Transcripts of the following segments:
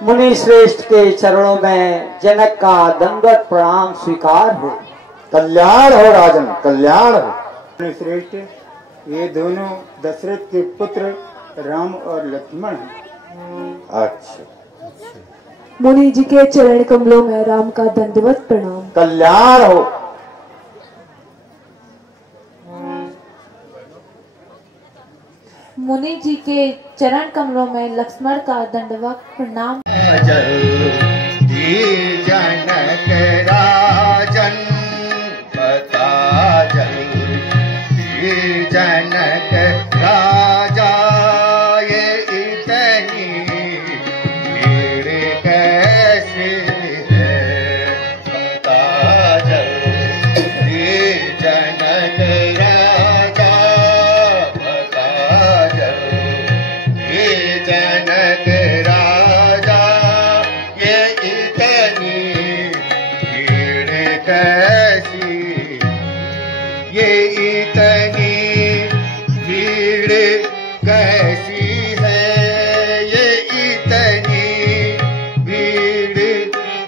मुनि श्रेष्ठ के चरणों में जनक का दंडवत प्रणाम स्वीकार हो। कल्याण हो राजन, कल्याण हो। मुनि श्रेष्ठ, ये दोनों दशरथ के पुत्र राम और लक्ष्मण हैं। अच्छा, मुनि जी के चरण कमलों में राम का दंडवत प्रणाम। कल्याण हो। मुनि जी के चरण कमलों में लक्ष्मण का दंडवत प्रणाम। जनक राजन बता जल्दी, जनक राजा ये इतनी भीड़ कैसी है, बता जल्दी जनक राजा, बता जल्दी जनक राजा ये इतनी भीड़ कैसी, ये इतनी भीड़ कैसी है, ये इतनी भीड़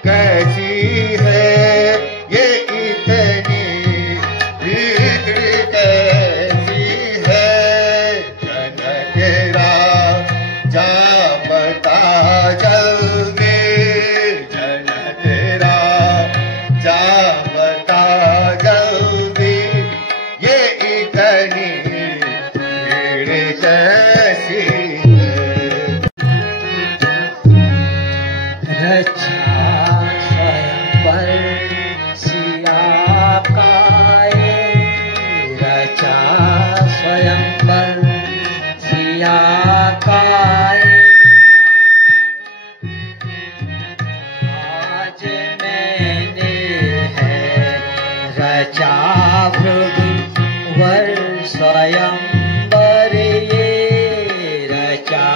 कैसी है, ये इतनी भीड़ कैसी है, जनक राजा बता जल्दी, जनक राजा बता जल्दी ये इतनी भीड़ कैसी है। रचा स्वयंवर सिया का ये, रचा स्वयंवर सिया का ये, आज मैंने है रचा भृगुवर स्वयंवर ये, रचा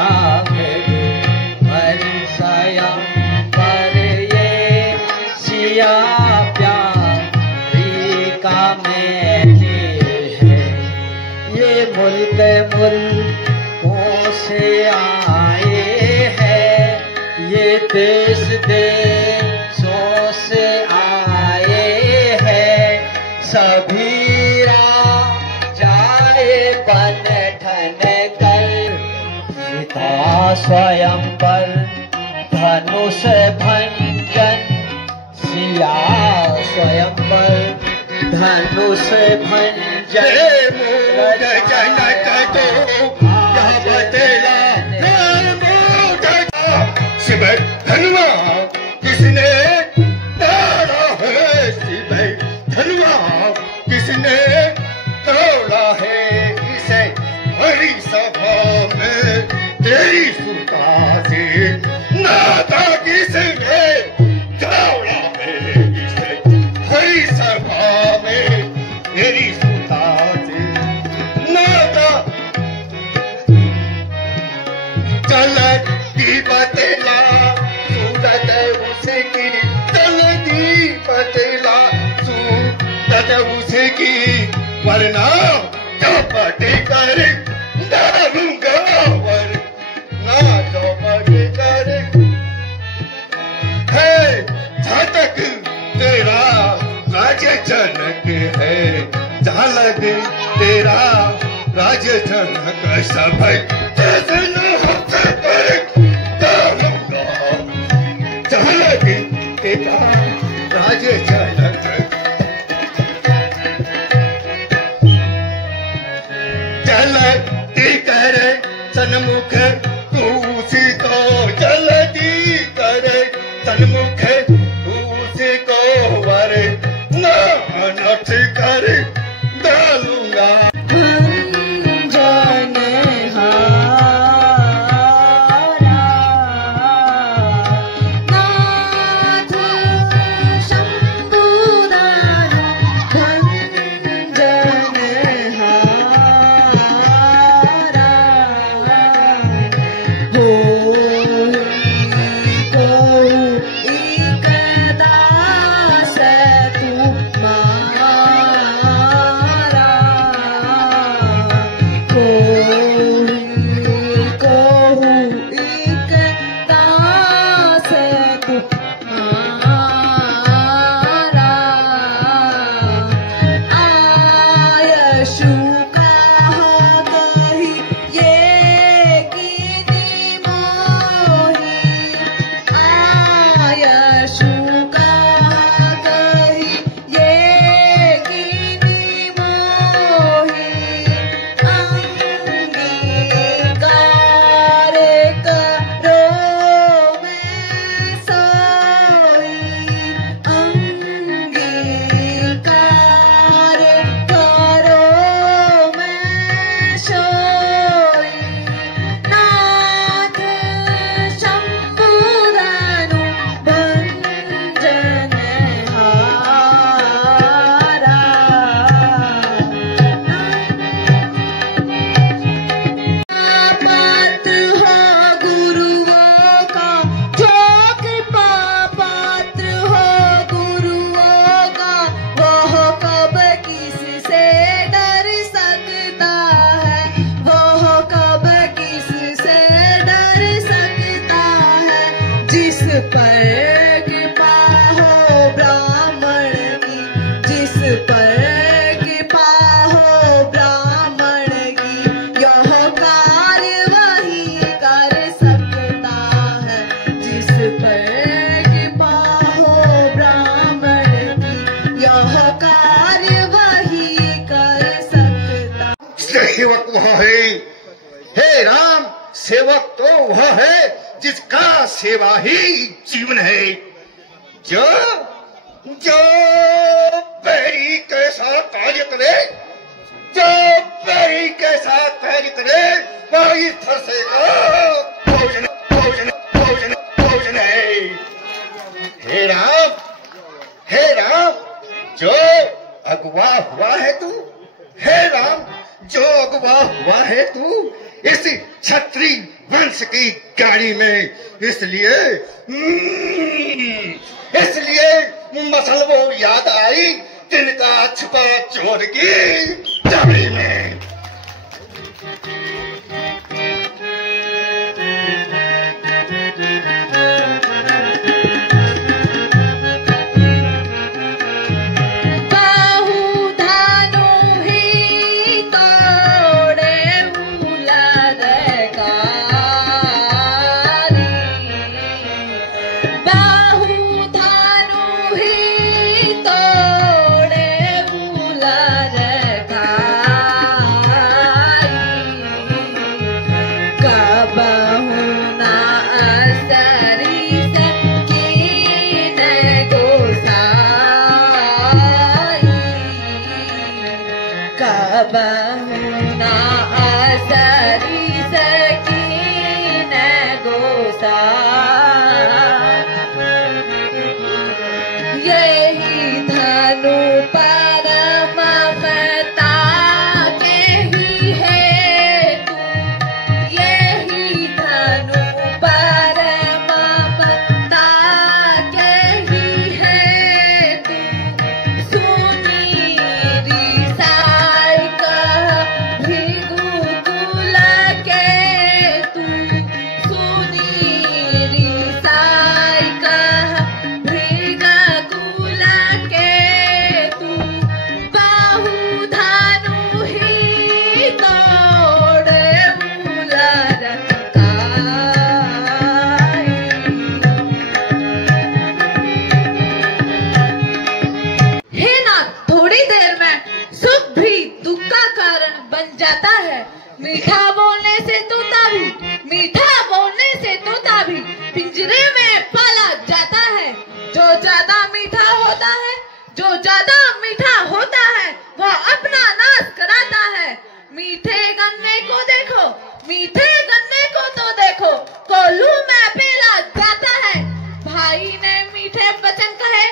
भृगुवर स्वयंवर ये, सिया प्यारी का मैंने है, ये मुल्कों से आए हैं, ये देश देशों से आए हैं, सभी राजाए बन ठन कर, सीता स्वयंवर धनुष भंजन, सिया स्वयंवर धनुष भंजन, जनक तो यह बतेला शिव धनुआ किसने तोड़ा है, शिव धनुआ किसने तोड़ा है, इसे हरी सभा में तेरी सुता से नाता किसने तोड़ा है, इसे हरी सभा में तेरी सुता से नाता। चलती पतेला सूरत उसकी, चलती पतेला सूरत उसकी, वरना चौपटी कर डालूंगा, वरना चौपटी कर है। झातक तेरा राज जनक है, झालक तेरा राज जनक सब झालक तेरा राज जनक। जलती करे सन्मुख तू उसी को, जलती करे सन्मुख तू उसी को, वर नानठ कर डालूंगा। सेवक वह है, हे राम सेवक तो वह है जिसका सेवा ही जीवन है। जो जो पैरी के साथ कार्य करे, जो पैरी के साथ कार्य करे वही फंसेगा, भोजन भोजन भोजन भोजन है। हे राम जो अगवा हुआ है तू, हे राम जो अगवा हुआ है तू इस क्षत्रिय वंश की गाड़ी में, इसलिए मसल वो याद आई जिनका छुपा चोर की जबड़ी में। का कबहुना असरी सकीन गोसा यही धनु परम ममता के ही है तू यही धनु परम ममता के ही है तू सुनीरी साई कह भृगु कुल के तू सुनीरी साई कह भृग कुल के तू बाहु धनु ही तोड़े उलर हे नाथ, थोड़ी देर में सुख भी दुख का कारण बन जाता है। मीठा बोलने से तोता भी मीठा बोलने से तोता भी पिंजरे में पाला जाता है। जो ज्यादा मीठा होता है जो ज्यादा मीठा होता है वह अपना नाश कराता है। मीठे गन्ने को देखो मीठे गन्ने को तो देखो कोल्हू में पेला जाता है। भाई ने मीठे वचन कहे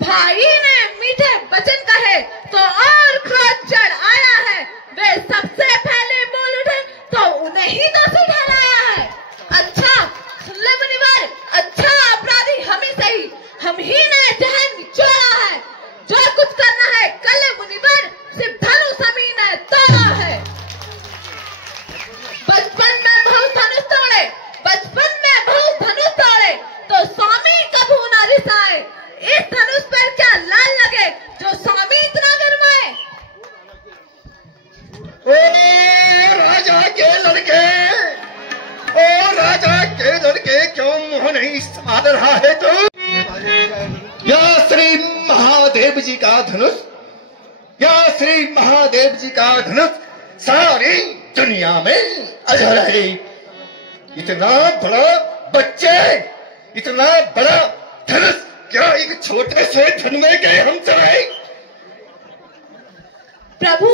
भाई ने मीठे वचन कहे तो और क्रोध चढ़ आया है। वे सबसे पहले बोल उठे तो उन्हें ही दोषी ठहराया है। अच्छा सुन ले मुनिवर, अच्छा अपराधी हम ही सही, हम ही ने जहन चोरा है। जो कुछ करना है कर ले मुनिवर, सिर्फ धनुष हमी ने तोड़ा है। बचपन में बहुत धनुष तोड़े बचपन में बहुत धनुष तोड़े तो स्वामी कभू न रिसाए। इस धनुष पर क्या लाल लगे जो स्वामी इतना गरमाए। ओ राजा के लड़के ओ राजा के लड़के क्यों मुंह नहीं संभाल रहा है तू? या श्री महादेव जी का धनुष या श्री महादेव जी का धनुष सारी दुनिया में अजर है। इतना बड़ा बच्चे इतना बड़ा धनुष क्या एक छोटे से धन में गए हम चलाए? प्रभु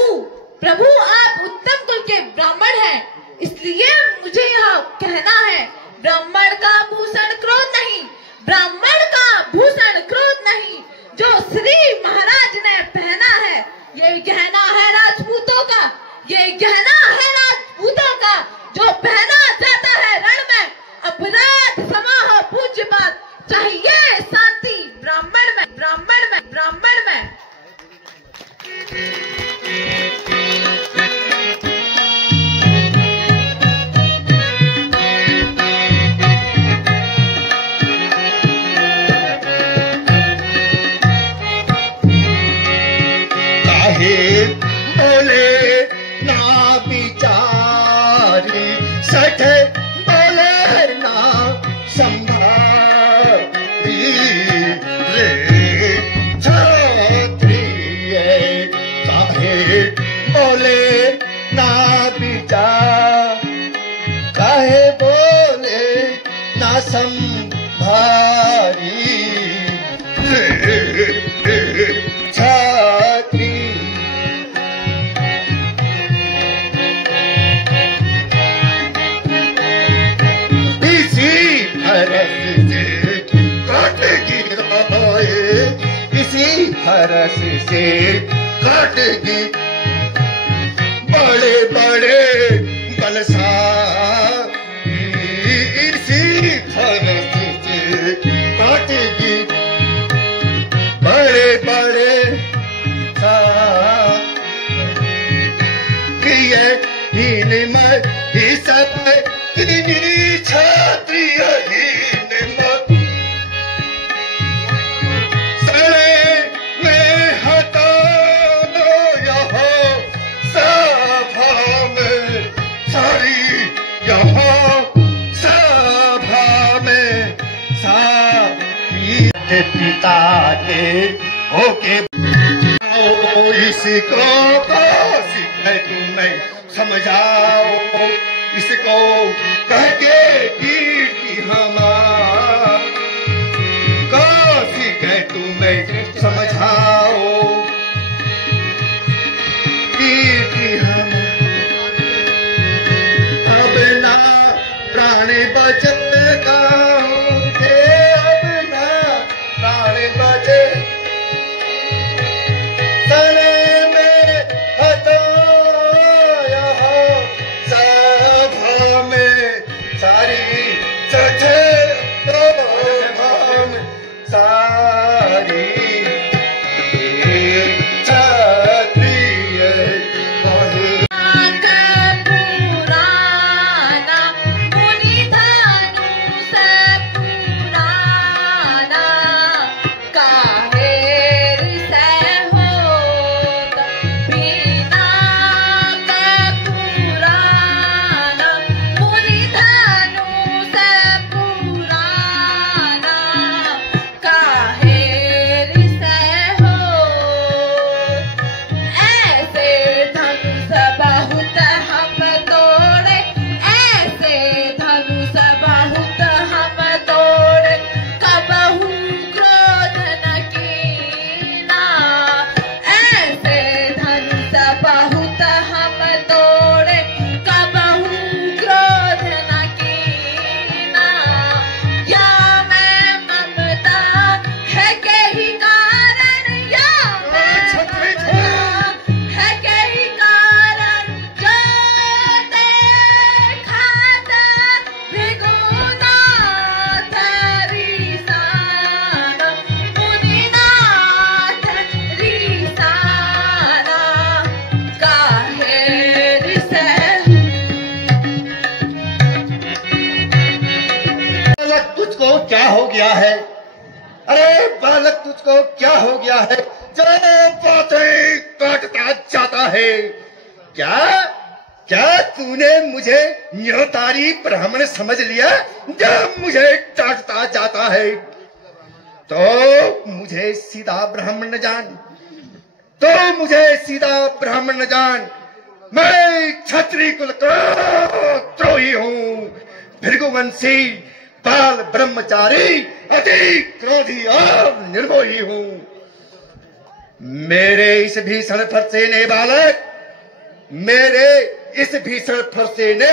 प्रभु आप उत्तम कुल के ब्राह्मण हैं, इसलिए मुझे यह कहना है ब्राह्मण का भूषण क्रोध नहीं ब्राह्मण का भूषण क्रोध नहीं। जो श्री महाराज ने पहना है ये गहना है राजपूतों का ये गहना है राजपूतों का। जो पहना जाता है रण में अपराध समाह पूज्य बात चाहिए शांति ब्राह्मण में ब्राह्मण में ब्राह्मण में। काहे बोले ना बिचारी सठ बोले ना संभारी रे छात्री काहे बोले ना बिचार काहे बोले ना संभारी रे छात्री। इसी हरस से काटेगी राय इसी हरस से काटेगी बड़े बड़े बलशाली इसी हरस से काटेगी बड़े बड़े ही सब छात्री सड़े में हटा दो यहाँ सभा में सारी यहाँ सभा में सारी पिता के होके इसको सिखाए तुम्हें समझाओ इसको कह के कीर्ति हमारा सिखाए तुम्हें समझाओ कि बचत गाँव के अपना प्राण बचे सने में हटाया सभा में सारी सचे प्रभाम सारी क्या हो गया है? अरे बालक तुझको क्या हो गया है जो बातें काटता जाता है? क्या क्या तूने मुझे न्योतारी ब्राह्मण समझ लिया जब मुझे डांटता जाता है? तो मुझे सीधा ब्राह्मण न जान, तो मुझे सीधा ब्राह्मण न जान। मैं क्षत्रिय कुल का द्रोही हूँ, भृगुवंशी बाल ब्रह्मचारी अति क्रोधी और निर्मोही हूँ। मेरे इस भीषण फरसे ने बालक, मेरे इस भीषण फरसे ने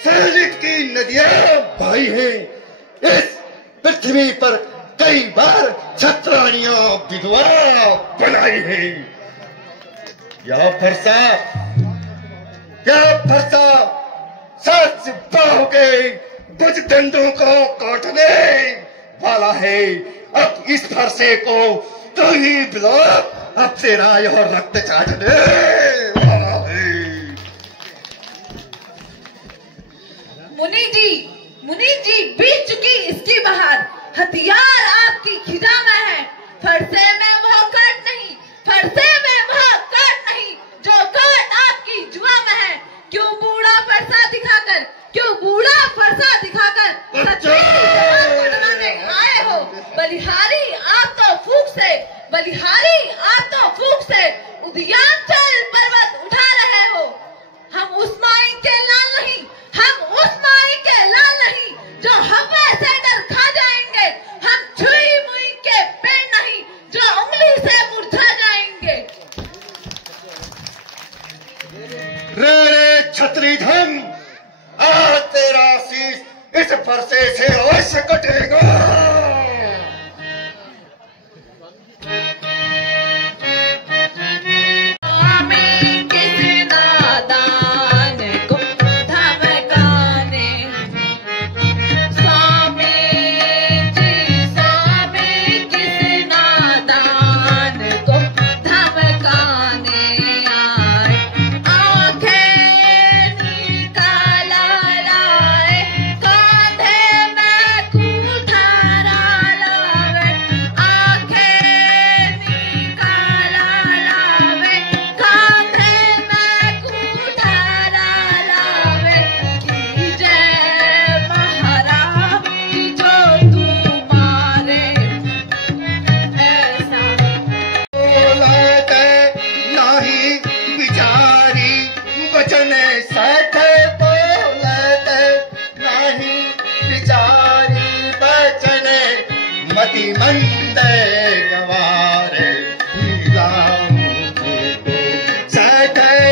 संगीत की नदियां बहाई हैं। इस पृथ्वी पर कई बार छत्राणियां विधवा बनाई हैं। यह फरसा सच बाहु के कुछ दंडों को काटने वाला है। अब इस फरसे को तो ही बिलो, अब तेरा यह रक्त चाटने वाला है। मुनि जी बीत चुकी इसकी बहार, हथियार आपकी खिजा में है। फरसे में वह काट नहीं, फरसे में वह काट नहीं जो काट आपकी जुआ में है। क्यों बूढ़ा फरसा दिखाकर, क्यों बूढ़ा फरसा दिखाकर आए हो? बलिहारी आप तो फूक से, बलिहारी आप तो फूक से उद्यानचल पर्वत उठा रहे हो। हम उस माई के लाल नहीं, हम उस माई के लाल नहीं जो हवा से डर खा जाएंगे। हम छुई मुई के पेड़ नहीं जो उंगली से मुरझा जाएंगे। रे छत्री धन, आ तेरा शीश इस फरसे से अवश्य कटेगा।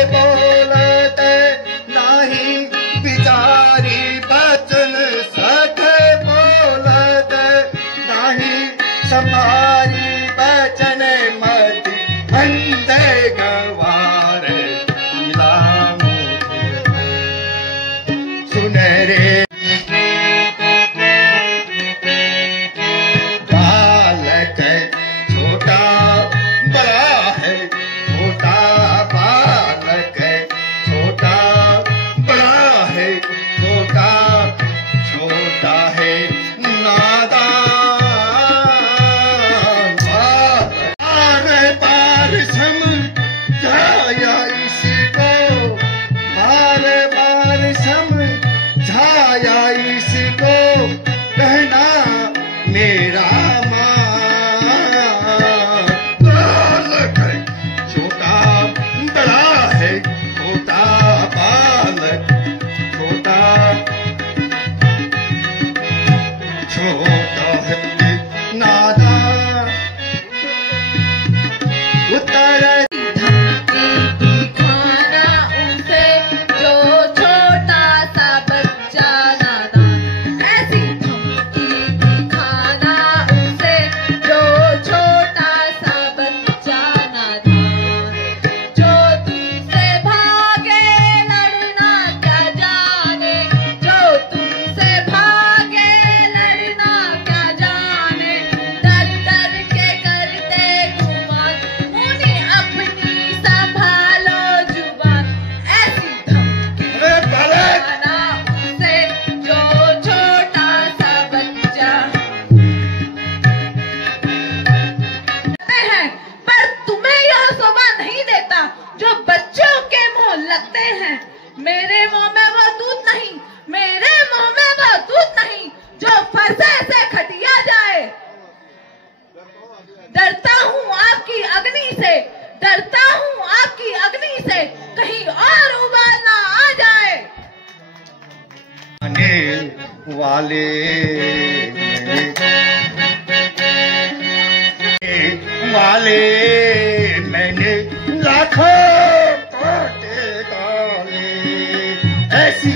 बोलते नहीं बिचारी बचन हमारी बचन मत अंध गवार मिला सुन रे बालक छोटा बड़ा है छोटा बालक छोटा बड़ा है छोटा छोटा है नादान बार बार समझाया इसको बार बार समझाया इसको कहना मेरा छोटा बड़ा है छोटा बालक छोटा छोटा है नादा उत्तर खाना उसे जो छोटा सा बच्चा नादान ऐसी धमकी खाना उसे जो छोटा सा बच्चा नादान जो तुमसे भागे लड़ना क्या जाने जो तुमसे भागे लड़ना क्या जाने डर डर के करते गुमान मुनी अपनी संभालो जुबान ऐसी धमकी खाना उसे जो छोटा सा बच्चा हैं पर तुम्हें यह शोभा नहीं देता जो बच्चों के मुंह लगते हैं मेरे मुंह में वो दूध नहीं मेरे मुंह में वो दूध नहीं जो फरसे से खटिया जाए डरता हूँ आपकी अग्नि से डरता हूँ आपकी अग्नि से कहीं और उबाल ना आ जाए आने वाले वाले मैंने लाखों काटे डाले ऐसी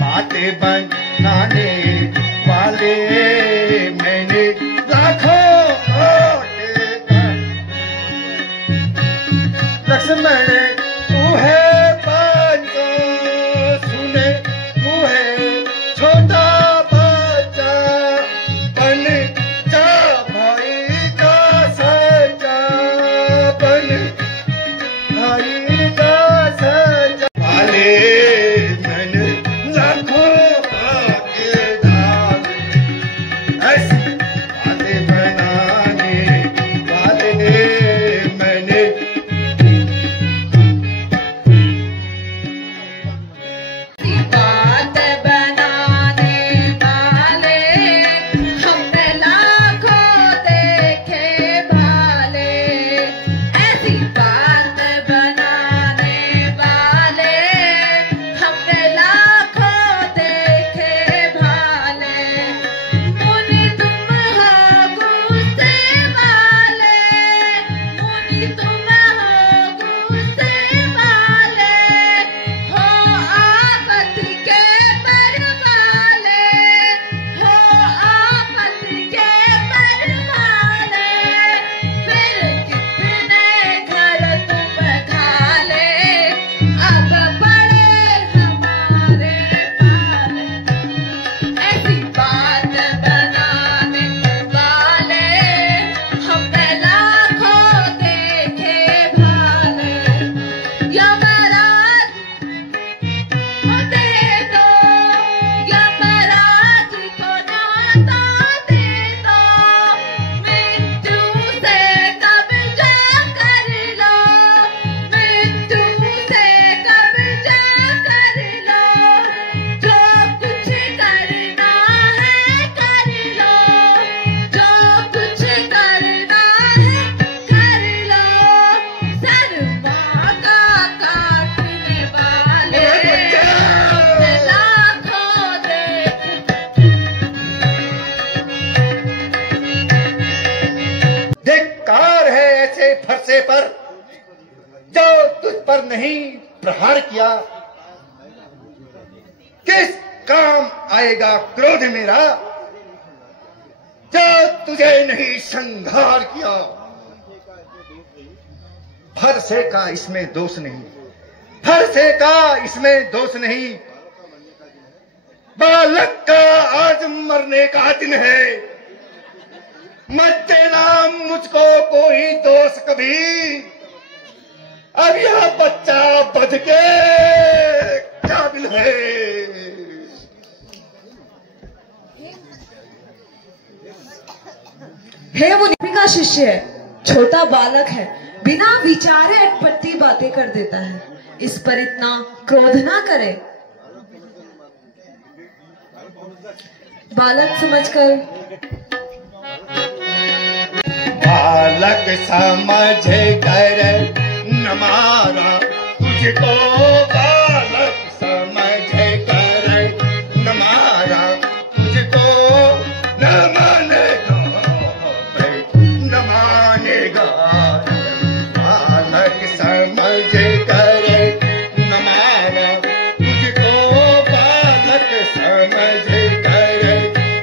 बातें बनाने वाले मैंने लाखों काटे लक्ष्मण तू है बच्चा सुने तू है छोटा बच्चा बन जा भाई का सच्चा बन भाई का सच्चा वाले मैंने लाखों आगे डाल ऐसे वाले बनाने वाले मैंने बात बनाने वाले हमने लाखों देखे भाले ऐसी बात बनाने वाले हमने लाखों देखे भाले मुनि तुम हो गुस्से वाले मुनि तुम हो गुस्से वाले हो आफत के परवाले हो आफत के परवाले फिर कितने घर तुम खाले अब पड़े हमारे पाले ऐसी बात बनाने वाले हमने लाखों देखे भाले यमराज को दे दो यमराज को न्योता दे दो मृत्यु से कब्जा कर लो मृत्यु से कब्जा कर लो जो कुछ करना है कर लो जो कुछ करना है कर लो सर्वा का काटने वाले हमने लाखों धिक्कार है ऐसे फरसे पर जो तुझ पर नहीं प्रहार किया किस काम आएगा क्रोध मेरा जो तुझे नहीं संहार किया। फरसे का इसमें दोष नहीं, फरसे का इसमें दोष नहीं। बालक का आज मरने का दिन है, मत देना मुझको कोई दोष कभी। अब यह बच्चा बच के काबिल है। हे मुनि का शिष्य है, छोटा बालक है, बिना विचारे अटपटी बातें कर देता है। इस पर इतना क्रोध ना करे। बालक समझकर बालक समझ कर न मारा तुझको, बालक समझ कर न मारा तुझको। न मानेगा न मानेगा, बालक समझ कर न मारा तुझको, बालक समझ कर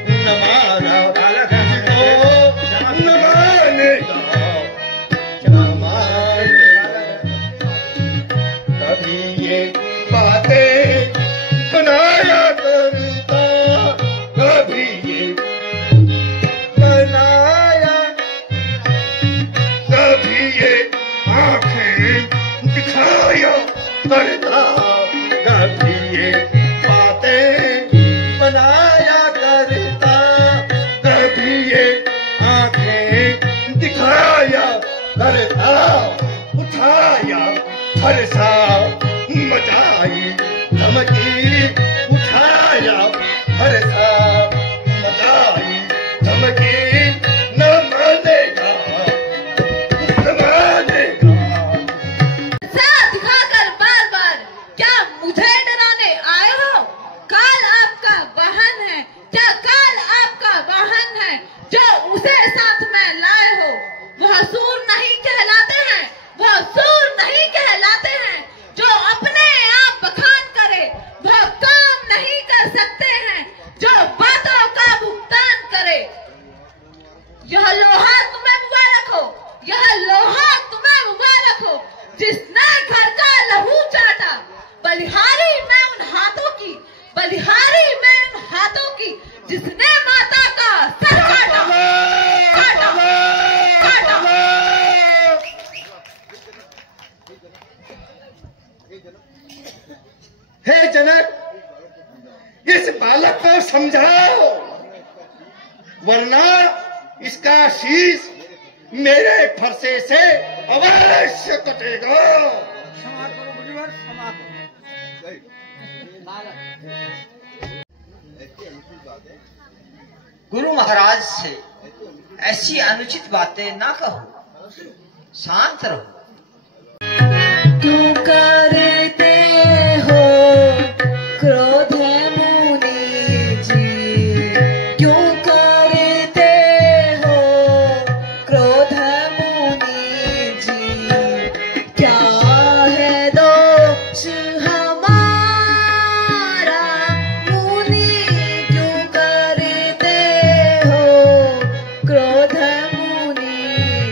न मारा तुझको। न मानेगा न मानेगा, कभी ये बातें बनाया करता, कभी ये बनाया, कभी ये आंखें दिखाया करता, कभी ये बातें बनाया करता, कभी ये आंखें दिखाया करता। उठाया फरसा मचाई धमकी, उठाया फरसा मचाई धमकी। न मानेगा न मानेगा। दिखाकर बार बार क्या मुझे डराने आए हो? काल आपका वाहन है, क्या काल आपका वाहन है जो उसे साथ में लाए हो? वह सूर नहीं कहलाते हैं, वह सूर नहीं कहलाते हैं जो अपने आप बखान करे। वह काम नहीं कर सकते हैं जो बातों का भुगतान करे। यह लोहा तुम्हें मुबारक हो, यह लोहा तुम्हें मुबारक हो जिसने घर का लहू चाटा। बलिहारी मैं उन हाथों की, बलिहारी मैं उन हाथों की जिसने माता का सर काटा, काटा, काटा। हे जनक, इस बालक को समझाओ, वरना इसका शीश मेरे फरसे से अवश्य कटेगा। गुरु महाराज से ऐसी अनुचित बातें ना कहो, शांत रहो। क्यों करते हो क्रोध मुनि जी, क्यों करते हो क्रोध मुनि जी? क्या है दोष हमारा मुनि, क्यों करते हो क्रोध मुनि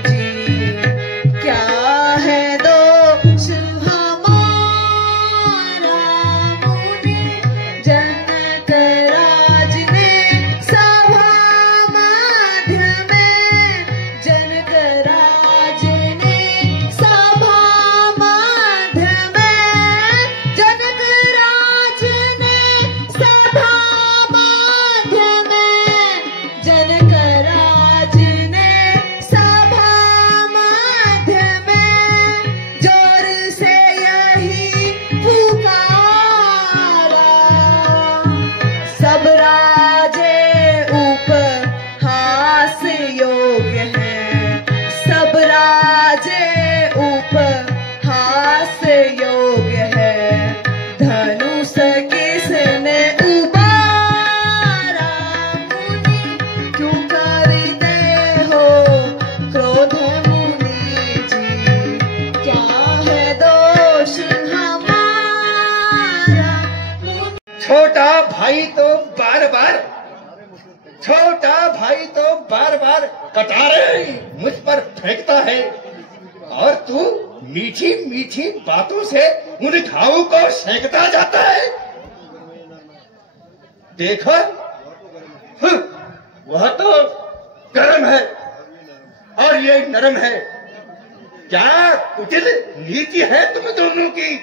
जी? क्या है दोष हमारा मुनि? जनक राज ने सभा मध्य में, जनक राज ने सभा मध्य में, जनक राज ने सभा मध्य में, जनक राज ने सभा मध्य में जोर से यही पुकारा। सब राजे उपहास योग्य हैं, सब राजे उपहास योग्य है। धनुष किसने उबारा मुनि, क्यों करते हो क्रोध मुनि जी? क्या है दोष हमारा मुनि? छोटा भाई तो बार बार छोटा भाई तो बार बार कटारे मुझ पर फेंकता है और तू मीठी मीठी बातों से उन घावों को सेंकता जाता है। देखो वह तो गर्म है और ये नरम है। क्या कुटिल नीति है तुम दोनों की?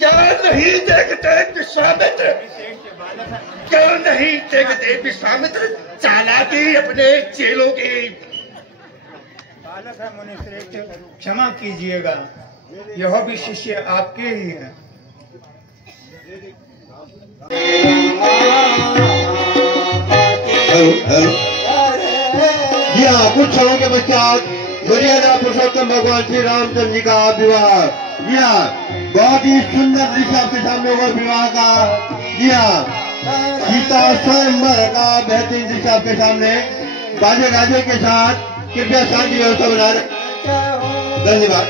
क्या नहीं देखते विश्वामित्र? क्यों नहीं देखते विश्वामित्र चालाकी अपने चेलों की? बालक है मुनिश्रेष्ठ, क्षमा कीजिएगा, यह भी शिष्य आपके ही है। जी हाँ, कुछ क्षणों के पश्चात मर्यादा पुरुषोत्तम भगवान श्री रामचंद्र जी का विवाह। जी हाँ, बहुत ही सुंदर दृश्य आपके सामने हुआ विवाह का। जी हाँ, सीता स्वयंवर का बेहतरीन दृश्य आपके सामने बाजे गाजे के साथ। कृपया शांति व्यवस्था बना रहे। धन्यवाद।